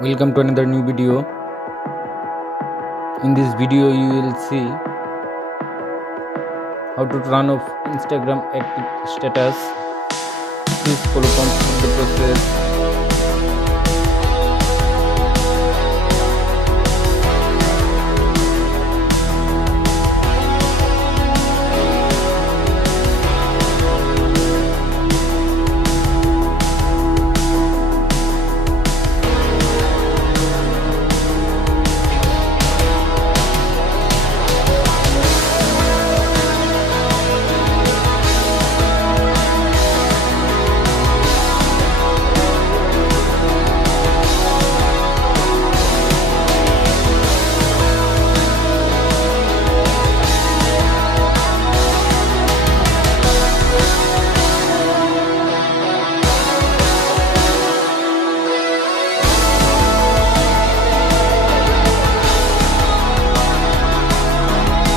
Welcome to another new video. In this video you will see how to turn off Instagram active status. Please follow complete the process.